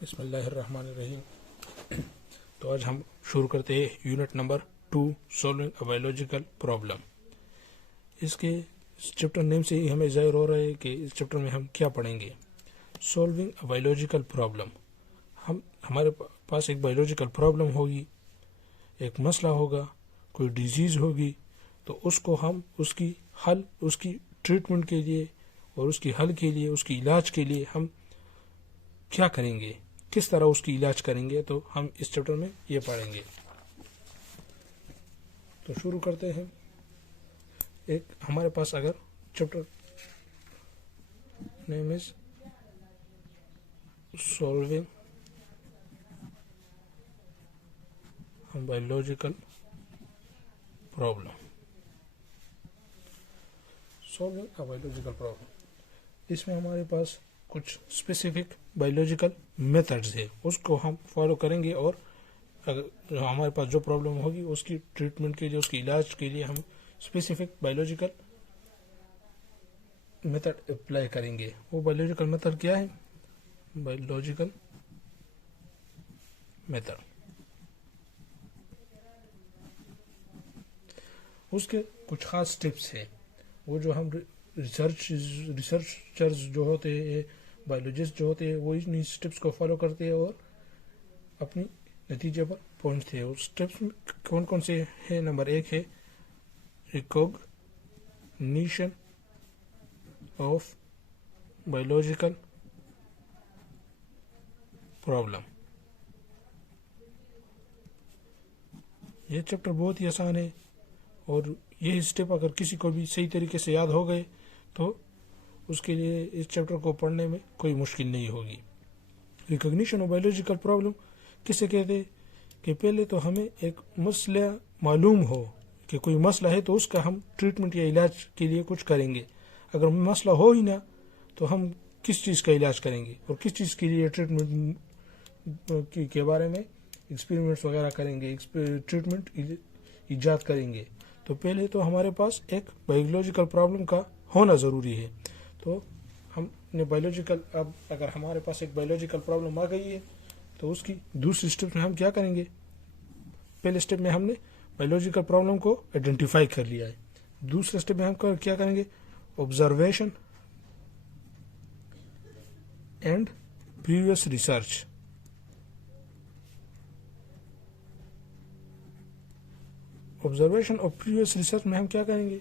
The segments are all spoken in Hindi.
बिस्मिल्लाहिर्रहमानिर्रहीम। तो आज हम शुरू करते हैं unit number 2 solving a biological problem. इसके चैप्टर नेम से ही हमें जाहिर हो रहा है कि इस चैप्टर में हम क्या पढ़ेंगे। सॉल्विंग अ बायोलॉजिकल प्रॉब्लम, हमारे पास एक बायोलॉजिकल प्रॉब्लम होगी, एक मसला होगा, कोई डिजीज़ होगी, तो उसको हम उसकी ट्रीटमेंट के लिए और उसकी हल के लिए, उसकी इलाज के लिए हम क्या करेंगे, किस तरह उसकी इलाज करेंगे, तो हम इस चैप्टर में ये पढ़ेंगे। तो शुरू करते हैं। एक हमारे पास अगर chapter name is solving biological problem, solving a biological problem, इसमें हमारे पास कुछ स्पेसिफिक बायोलॉजिकल मेथड्स है, उसको हम फॉलो करेंगे और अगर हमारे पास जो प्रॉब्लम होगी उसकी ट्रीटमेंट के लिए, उसकी इलाज के लिए हम स्पेसिफिक बायोलॉजिकल मेथड अप्लाई करेंगे। वो बायोलॉजिकल मेथड क्या है? बायोलॉजिकल मेथड, उसके कुछ खास स्टेप्स हैं। वो जो हम रिसर्चर्स जो होते हैं, बायोलॉजिस्ट जो होते हैं, वो इन स्टेप्स को फॉलो करते हैं और अपनी नतीजे पर पहुंचते हैं। उस स्टेप्स में कौन कौन से हैं? नंबर 1 है रिकॉग्निशन ऑफ बायोलॉजिकल प्रॉब्लम। ये चैप्टर बहुत ही आसान है और ये स्टेप अगर किसी को भी सही तरीके से याद हो गए तो उसके लिए इस चैप्टर को पढ़ने में कोई मुश्किल नहीं होगी। रिकॉग्निशन ऑफ बायोलॉजिकल प्रॉब्लम किसे कहते हैं? कि पहले तो हमें एक मसला मालूम हो कि कोई मसला है तो उसका हम ट्रीटमेंट या इलाज के लिए कुछ करेंगे। अगर मसला हो ही ना तो हम किस चीज़ का इलाज करेंगे और किस चीज़ के लिए ट्रीटमेंट के बारे में एक्सपेरिमेंट्स वगैरह करेंगे, ट्रीटमेंट ईजाद करेंगे। तो पहले तो हमारे पास एक बायोलॉजिकल प्रॉब्लम का होना ज़रूरी है। तो हमने बायोलॉजिकल, अब अगर हमारे पास एक बायोलॉजिकल प्रॉब्लम आ गई है तो उसकी दूसरी स्टेप में हम क्या करेंगे? पहले स्टेप में हमने बायोलॉजिकल प्रॉब्लम को आइडेंटिफाई कर लिया है। दूसरे स्टेप में हम क्या करेंगे? Observation and previous research. Observation और प्रीवियस रिसर्च में हम क्या करेंगे?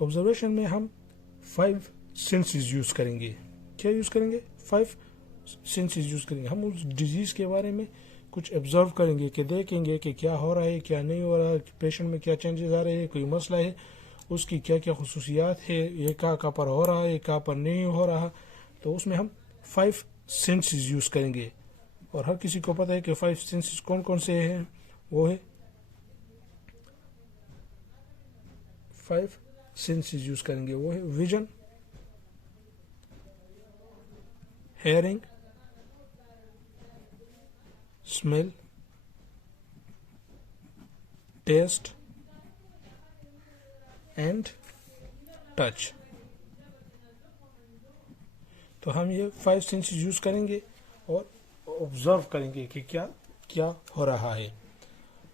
ऑब्जर्वेशन में हम 5 सेंसेस यूज करेंगे। क्या यूज करेंगे? 5 सेंसेस यूज करेंगे। हम उस डिजीज के बारे में कुछ ऑब्जर्व करेंगे, कि देखेंगे कि क्या हो रहा है, क्या नहीं हो रहा है, पेशेंट में क्या चेंजेस आ रहे हैं, कोई मसला है, उसकी क्या क्या खसूसियात है, ये कहाँ पर हो रहा है, कहाँ पर नहीं हो रहा। तो उसमें हम 5 सेंसेस यूज करेंगे और हर किसी को पता है कि 5 सेंसेस कौन कौन से हैं। वो है 5 सेंसेस यूज करेंगे। वो है vision, hearing, smell, taste and touch. तो हम ये 5 सेंसेस यूज करेंगे और ऑब्जर्व करेंगे कि क्या क्या हो रहा है।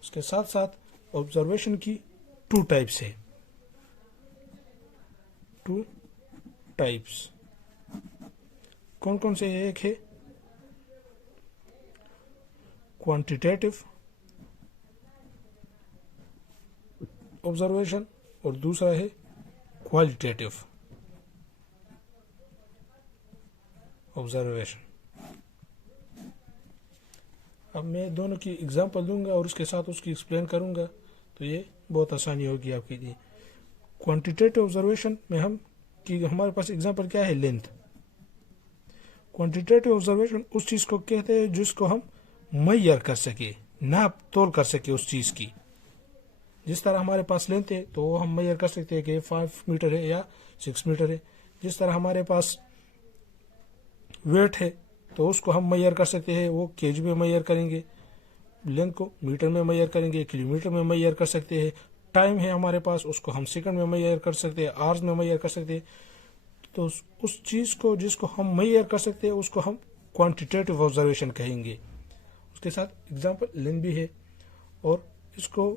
उसके साथ साथ ऑब्जर्वेशन की 2 टाइप्स है। 2 टाइप्स कौन कौन से? एक है क्वांटिटेटिव ऑब्जर्वेशन और दूसरा है क्वालिटेटिव ऑब्जर्वेशन। अब मैं दोनों की एग्जांपल दूंगा और उसके साथ उसकी एक्सप्लेन करूंगा, तो ये बहुत आसानी होगी आपके लिए। क्वांटिटेटिव ऑब्जर्वेशन में हमारे पास एग्जांपल क्या है? लेंथ। क्वांटिटेटिव ऑब्जर्वेशन उस चीज़ को कहते हैं जिसको हम मैयर कर सके, नाप तोल कर सके उस चीज़ की। जिस तरह हमारे पास लेंथ है तो वो हम मैयर कर सकते हैं कि 5 मीटर है या 6 मीटर है। जिस तरह हमारे पास वेट है तो उसको हम मैयर कर सकते हैं, वो केजी में मैयर करेंगे, लेंथ को मीटर में मैयर करेंगे, किलोमीटर में मैयर कर सकते हैं। टाइम है हमारे पास, उसको हम सेकंड में मैयर कर सकते हैं, आवर्स में मैयर कर सकते हैं। तो उस चीज़ को जिसको हम मैयर कर सकते हैं उसको हम क्वांटिटेटिव ऑब्जर्वेशन कहेंगे। उसके साथ एग्जांपल लेंथ भी है। और इसको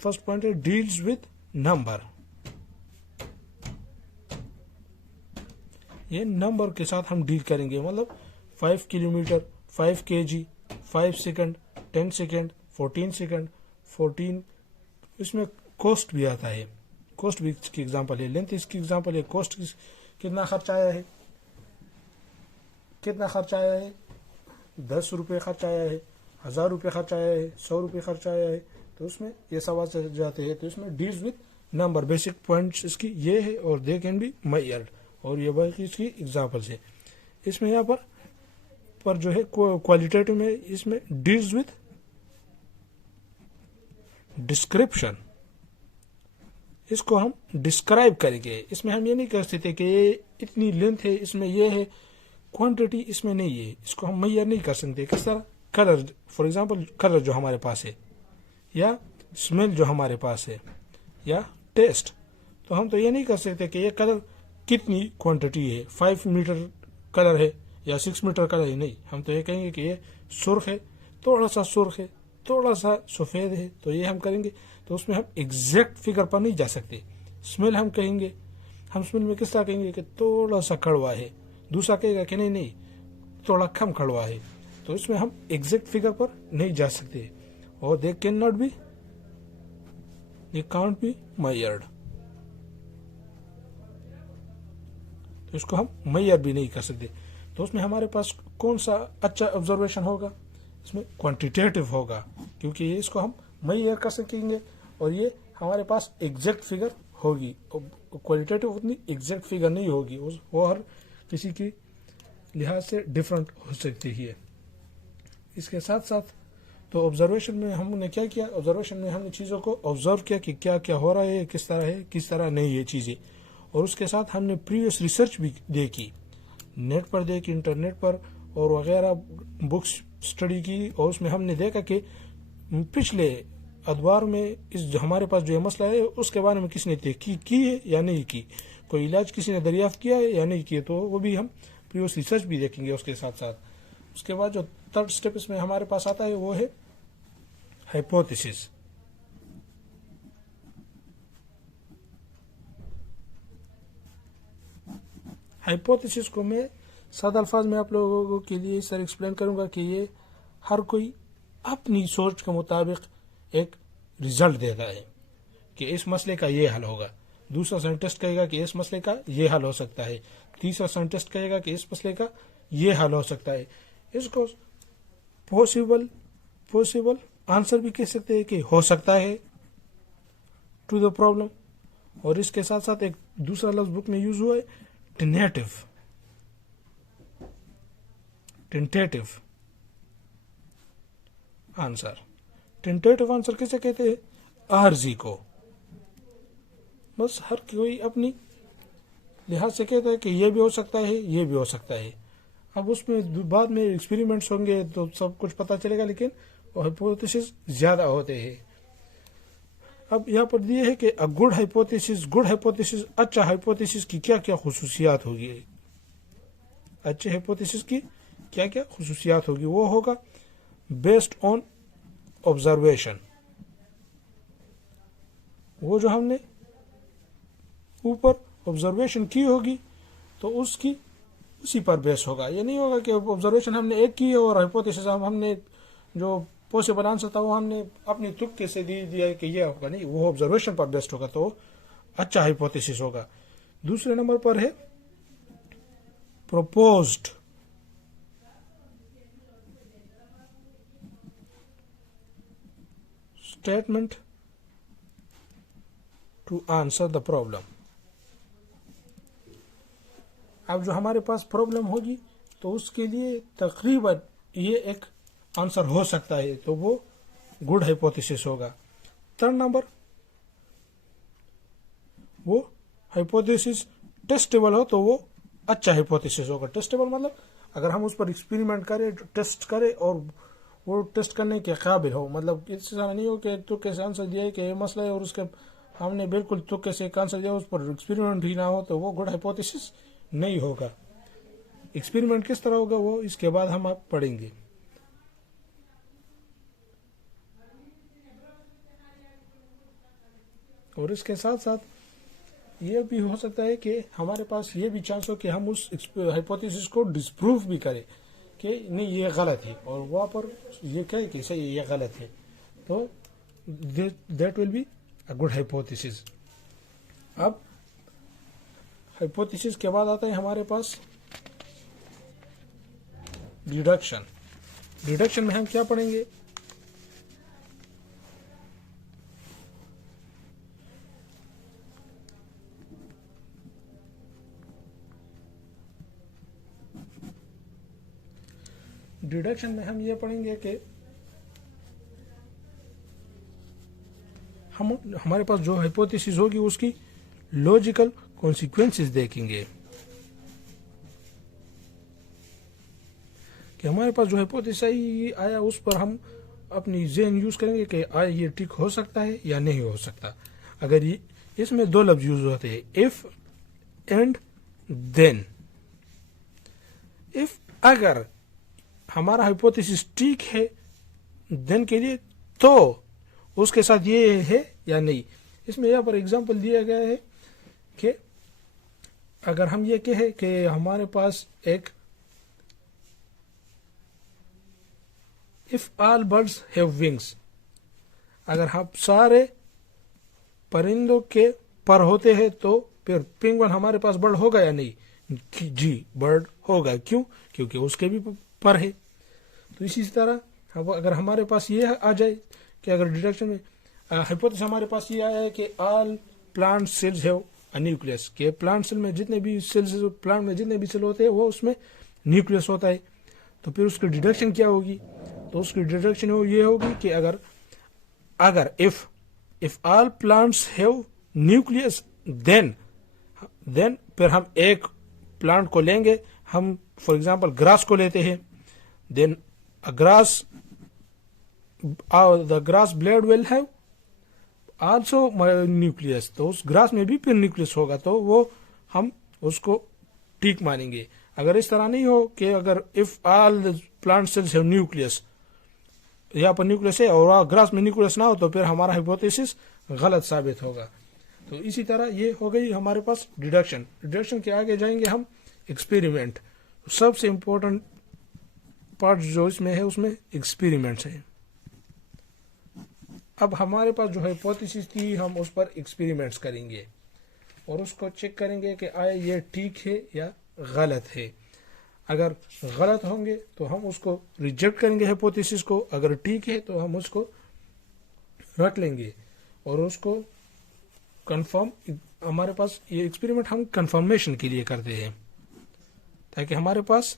फर्स्ट पॉइंट है डील्स विद नंबर। ये नंबर के साथ हम डील करेंगे, मतलब 5 kilometre, 5 kg, 5 second, 10 second, 14 second, 14। इसमें कॉस्ट भी आता है, कॉस्ट भी इसकी एग्जांपल है। लेंथ इसकी एग्जांपल है। कॉस्ट कितना खर्च आया है, कितना खर्च आया है, 10 रुपये खर्च आया है, 1000 रुपये खर्च आया है, 100 रुपये खर्च आया है। तो उसमें ये सवाल जाते हैं। तो इसमें deals with number, basic points इसकी ये है और दे कैन बी मेजर्ड, और ये बाकी इसकी एग्जांपल्स है। इसमें यहाँ पर जो है क्वालिटेटिव में इसमें डील्स विद डिस्क्रिप्शन। इसको हम डिस्क्राइब करेंगे। इसमें हम ये नहीं कर सकते कि ये इतनी लेंथ है, इसमें ये है, क्वांटिटी इसमें नहीं है, इसको हम मेजर नहीं कर सकते। किस तरह, कलर, फॉर एग्जांपल कलर जो हमारे पास है, या स्मेल जो हमारे पास है, या टेस्ट। तो हम तो ये नहीं कर सकते कि ये कलर कितनी क्वांटिटी है, 5 मीटर कलर है या 6 मीटर कलर है। नहीं, हम तो ये कहेंगे कि ये सुर्ख है, थोड़ा सा सुर्ख है, थोड़ा सा सफ़ेद है, तो ये हम करेंगे। तो उसमें हम एग्जैक्ट फिगर पर नहीं जा सकते। स्मेल हम कहेंगे, हम स्मेल में किस तरह कहेंगे कि थोड़ा सा कड़वा है, दूसरा कहेगा कि नहीं नहीं थोड़ा कम कड़वा है। तो इसमें हम एग्जैक्ट फिगर पर नहीं जा सकते, और they can not be, they can't be measured. तो इसको हम मेजर भी नहीं कर सकते। तो उसमें हमारे पास कौन सा अच्छा ऑब्जर्वेशन होगा, इसमें क्वांटिटेटिव होगा, क्योंकि ये इसको हम मेजर कर सकेंगे और ये हमारे पास एग्जैक्ट फिगर होगी। क्वालिटेटिव उतनी एग्जैक्ट फिगर नहीं होगी, वो हर किसी की लिहाज से डिफरेंट हो सकती है। इसके साथ साथ तो ऑब्जर्वेशन में हमने क्या किया, ऑब्जर्वेशन में हमने चीज़ों को ऑब्जर्व किया कि क्या क्या हो रहा है, किस तरह नहीं ये चीज़ें। और उसके साथ हमने प्रीवियस रिसर्च भी देखी, नेट पर देखी, इंटरनेट पर और वगैरह बुक्स स्टडी की। और उसमें हमने देखा कि पिछले अदवार में इस जो हमारे पास जो मसला है उसके बारे में किसी ने तहकीक की है या नहीं की, कोई इलाज किसी ने दरियाफ्त किया है या नहीं किया। तो वो भी हम प्रीवियस रिसर्च भी देखेंगे उसके साथ साथ। उसके बाद जो थर्ड स्टेप इसमें हमारे पास आता है वो है हाइपोथेसिस। हाइपोथेसिस को मैं सादा अल्फाज में आप लोगों के लिए इस तरह एक्सप्लेन करूंगा कि ये हर कोई अपनी सोच के मुताबिक एक रिजल्ट देता है कि इस मसले का ये हल होगा। दूसरा साइंटिस्ट कहेगा कि इस मसले का ये हल हो सकता है, तीसरा साइंटिस्ट कहेगा कि इस मसले का ये हल हो सकता है। इसको पॉसिबल आंसर भी कह सकते हैं कि हो सकता है टू द प्रॉब्लम। और इसके साथ साथ एक दूसरा लफ्ज बुक में यूज हुआ है टेंटेटिव आंसर। टेंटेटिव आंसर किसे कहते हैं, आर्जी को। बस हर कोई अपनी लिहाज से कहता है कि ये भी हो सकता है, ये भी हो सकता है। अब उसमें बाद में एक्सपेरिमेंट्स होंगे तो सब कुछ पता चलेगा, लेकिन हाइपोथेसिस ज्यादा होते हैं। अब यहाँ पर दिए है कि गुड हाइपोथेसिस, अच्छा हाइपोथेसिस की क्या क्या खुसूसियात होगी, अच्छे हाइपोथेसिस की क्या क्या खुसूसियात होगी। वो होगा बेस्ड ऑन ऑब्जर्वेशन। वो जो हमने ऊपर ऑब्जर्वेशन की होगी तो उसी पर बेस होगा। ये नहीं होगा कि ऑब्जर्वेशन हमने एक की है और हाइपोथेसिस हमने जो पॉसिबल आंसर था वो हमने अपनी तुक्के से दिया कि ये होगा। नहीं, वो ऑब्जर्वेशन पर बेस्ड होगा तो अच्छा हाइपोथेसिस होगा। दूसरे नंबर पर है proposed statement to answer the problem. अब जो हमारे पास प्रॉब्लम होगी तो उसके लिए तकरीबन ये एक आंसर हो सकता है, तो वो गुड हाइपोथेसिस होगा। थर्ड नंबर, वो हाइपोथेसिस टेस्टेबल हो तो वो अच्छा हाइपोथेसिस होगा। टेस्टेबल मतलब अगर हम उस पर एक्सपेरिमेंट करें, टेस्ट करें और वो टेस्ट करने के काबिल हो, मतलब इससे नहीं हो कि तुक्के से आंसर दिया है कि ये मसला है और उसके हमने बिल्कुल तुक्के से एक आंसर दिया, उस पर एक्सपेरिमेंट भी ना हो, तो वो गुड हाइपोथेसिस नहीं होगा। एक्सपेरिमेंट किस तरह होगा वो इसके बाद हम आप पढ़ेंगे। और इसके साथ साथ ये भी हो सकता है कि हमारे पास ये भी चांस हो कि हम उस हाइपोथेसिस को डिस्प्रूव भी करें कि नहीं ये गलत है, और वहाँ पर ये कहे कि सही ये गलत है, तो that will be a good hypothesis. अब हाइपोथेसिस के बाद आता है हमारे पास डिडक्शन। डिडक्शन में हम क्या पढ़ेंगे? डिडक्शन में हम ये पढ़ेंगे कि हमारे पास जो हाइपोथेसिस होगी उसकी लॉजिकल कॉन्सिक्वेंसेस देखेंगे कि हमारे पास जो हाइपोथेसिस आया उस पर हम अपनी ज़हन यूज करेंगे कि आया ये ठीक हो सकता है या नहीं हो सकता। अगर ये इसमें दो लफ्ज यूज होते हैं, इफ एंड देन। इफ अगर हमारा हाइपोथेसिस ठीक है देन के लिए, तो उसके साथ ये है या नहीं। इसमें यहाँ पर एग्जांपल दिया गया है कि अगर हम ये कहें कि हमारे पास एक if all birds have wings, अगर हम सारे परिंदों के पर होते हैं तो फिर पेंगुइन हमारे पास बर्ड होगा या नहीं? जी बर्ड होगा। क्यों? क्योंकि उसके भी पर है। तो इसी तरह अगर हमारे पास ये आ जाए कि अगर डिडक्शन में हाइपोथेसिस हमारे पास ये आया है कि all plant cells have a nucleus, के प्लांट सेल में जितने भी सेल्स, प्लांट में जितने भी सेल होते हैं वो उसमें न्यूक्लियस होता है, तो फिर उसकी डिडक्शन क्या होगी? तो उसकी डिडक्शन ये होगी कि अगर if all plants have nucleus then फिर हम एक प्लांट को लेंगे, हम फॉर एग्जांपल ग्रास को लेते हैं, then the grass blade will have also nucleus, तो उस ग्रास में भी फिर न्यूक्लियस होगा, तो वो हम उसको ठीक मानेंगे। अगर इस तरह नहीं हो कि अगर if all plant cells have nucleus, यहाँ पर न्यूक्लियस है और ग्रास में न्यूक्लियस ना हो, तो फिर हमारा हाइपोथेसिस गलत साबित होगा। तो इसी तरह ये हो गई हमारे पास डिडक्शन। डिडक्शन के आगे जाएंगे हम एक्सपेरिमेंट। सबसे इंपॉर्टेंट पार्ट जो इसमें है उसमें एक्सपेरिमेंट्स है। अब हमारे पास जो हाइपोथेसिस थी हम उस पर एक्सपेरिमेंट्स करेंगे और उसको चेक करेंगे कि आया ये ठीक है या गलत है। अगर गलत होंगे तो हम उसको रिजेक्ट करेंगे हाइपोथेसिस को, अगर ठीक है तो हम उसको रख लेंगे और उसको कंफर्म। हमारे पास ये एक्सपेरिमेंट हम कंफर्मेशन के लिए करते हैं ताकि हमारे पास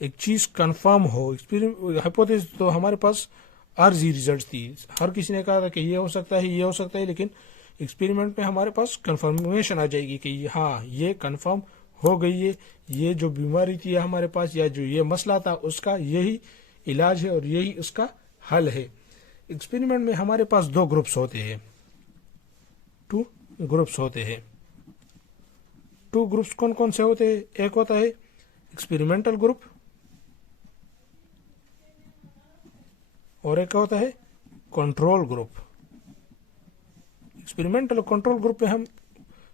एक चीज कंफर्म हो। हाइपोथेसिस तो हमारे पास आर्जी रिजल्ट थी, हर किसी ने कहा था कि ये हो सकता है ये हो सकता है, लेकिन एक्सपेरिमेंट में हमारे पास कंफर्मेशन आ जाएगी कि हाँ ये कंफर्म हो गई है, ये जो बीमारी थी हमारे पास या जो ये मसला था उसका यही इलाज है और यही उसका हल है। एक्सपेरिमेंट में हमारे पास दो ग्रुप्स होते हैं, टू ग्रुप्स होते हैं। टू ग्रुप्स कौन कौन से होते हैं? एक होता है एक्सपेरिमेंटल ग्रुप और एक होता है कंट्रोल ग्रुप। एक्सपेरिमेंटल और कंट्रोल ग्रुप में हम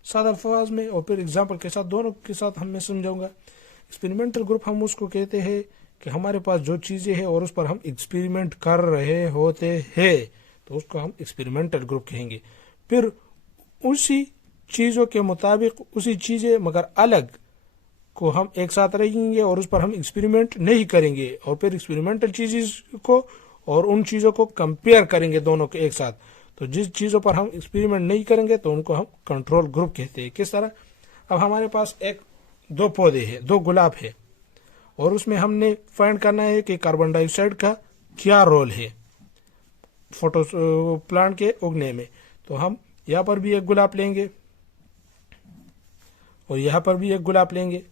सादा अल्फाज में और फिर एग्जाम्पल के साथ दोनों के साथ मैं समझाऊंगा। एक्सपेरिमेंटल ग्रुप हम उसको कहते हैं कि हमारे पास जो चीजें हैं और उस पर हम एक्सपेरिमेंट कर रहे होते हैं तो उसको हम एक्सपेरिमेंटल ग्रुप कहेंगे। फिर उसी चीजों के मुताबिक उसी चीजें मगर अलग को हम एक साथ रखेंगे और उस पर हम एक्सपेरिमेंट नहीं करेंगे और फिर एक्सपेरिमेंटल चीजें को और उन चीजों को कंपेयर करेंगे दोनों के एक साथ। तो जिस चीजों पर हम एक्सपेरिमेंट नहीं करेंगे तो उनको हम कंट्रोल ग्रुप कहते हैं। किस तरह? अब हमारे पास दो पौधे हैं, दो गुलाब है और उसमें हमने फाइंड करना है कि कार्बन डाइऑक्साइड का क्या रोल है फोटो प्लांट के उगने में। तो हम यहाँ पर भी एक गुलाब लेंगे और यहाँ पर भी एक गुलाब लेंगे।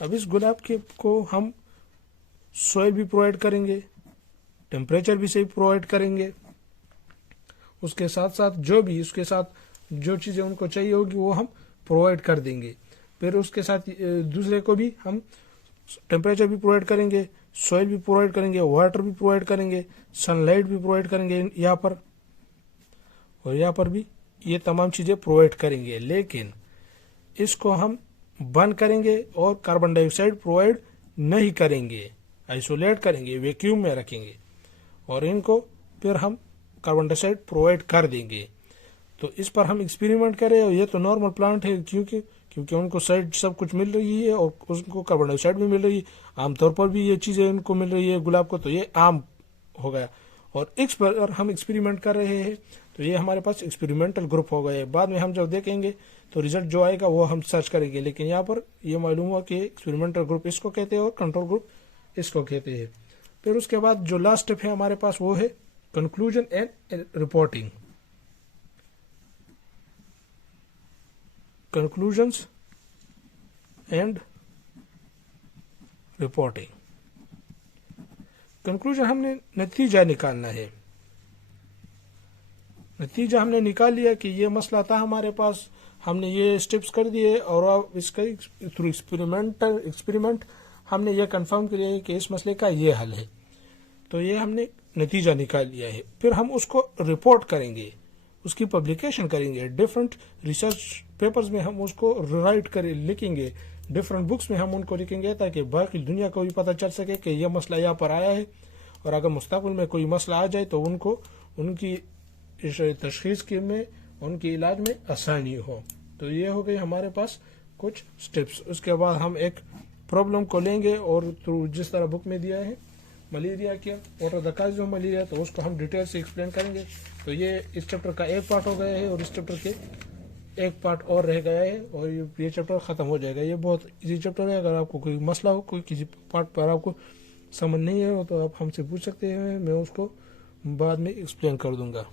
अब इस गुलाब के को हम सॉइल भी प्रोवाइड करेंगे, टेम्परेचर भी सही प्रोवाइड करेंगे, उसके साथ साथ जो भी उसके साथ जो चीजें उनको चाहिए होगी वो हम प्रोवाइड कर देंगे। फिर उसके साथ दूसरे को भी हम टेम्परेचर भी प्रोवाइड करेंगे, सॉइल भी प्रोवाइड करेंगे, वाटर भी प्रोवाइड करेंगे, सनलाइट भी प्रोवाइड करेंगे यहाँ पर, और यहाँ पर भी ये तमाम चीज़ें प्रोवाइड करेंगे। लेकिन इसको हम बंद करेंगे और कार्बन डाइऑक्साइड प्रोवाइड नहीं करेंगे, आइसोलेट करेंगे, वैक्यूम में रखेंगे, और इनको फिर हम कार्बन डाइऑक्साइड प्रोवाइड कर देंगे। तो इस पर हम एक्सपेरिमेंट करें, और ये तो नॉर्मल प्लांट है, क्योंकि उनको साइड सब कुछ मिल रही है और उनको कार्बन डाइऑक्साइड भी मिल रही है, आमतौर पर भी ये चीज़ें उनको मिल रही है गुलाब को, तो ये आम हो गया। और इस पर हम एक्सपेरिमेंट कर रहे हैं, तो ये हमारे पास एक्सपेरिमेंटल ग्रुप हो गए। बाद में हम जब देखेंगे तो रिजल्ट जो आएगा वो हम सर्च करेंगे, लेकिन यहाँ पर ये मालूम हुआ कि एक्सपेरिमेंटल ग्रुप इसको कहते हैं और कंट्रोल ग्रुप इसको कहते हैं। फिर उसके बाद जो लास्ट स्टेप है हमारे पास वो है conclusion and reporting. Conclusions and reporting. Conclusion हमने नतीजा निकालना है। नतीजा हमने निकाल लिया कि ये मसला था हमारे पास, हमने ये स्टेप्स कर दिए, और अब इसका थ्रू एक्सपेरिमेंट हमने ये कंफर्म किया है कि इस मसले का ये हल है। तो ये हमने नतीजा निकाल लिया है। फिर हम उसको रिपोर्ट करेंगे, उसकी पब्लिकेशन करेंगे, डिफरेंट रिसर्च पेपर्स में हम उसको राइट करें, लिखेंगे, डिफरेंट बुक्स में हम उनको लिखेंगे, ताकि बाकी दुनिया को भी पता चल सके कि यह मसला यहाँ पर आया है, और अगर मुस्तकबिल में कोई मसला आ जाए तो उनको उनकी तशखीस के में, उनके इलाज में आसानी हो। तो ये हो गई हमारे पास कुछ स्टेप्स। उसके बाद हम एक प्रॉब्लम को लेंगे, और थ्रू जिस तरह बुक में दिया है मलेरिया क्या, what are the causes of malaria, तो उसको हम डिटेल से एक्सप्लेन करेंगे। तो ये इस चैप्टर का एक पार्ट हो गया है, और इस चैप्टर के एक पार्ट और रह गया है, और ये चैप्टर खत्म हो जाएगा। ये बहुत इजी चैप्टर है। अगर आपको कोई मसला हो, कोई किसी पार्ट पर आपको समझ नहीं है तो आप हमसे पूछ सकते हैं, मैं उसको बाद में एक्सप्लेन कर दूंगा।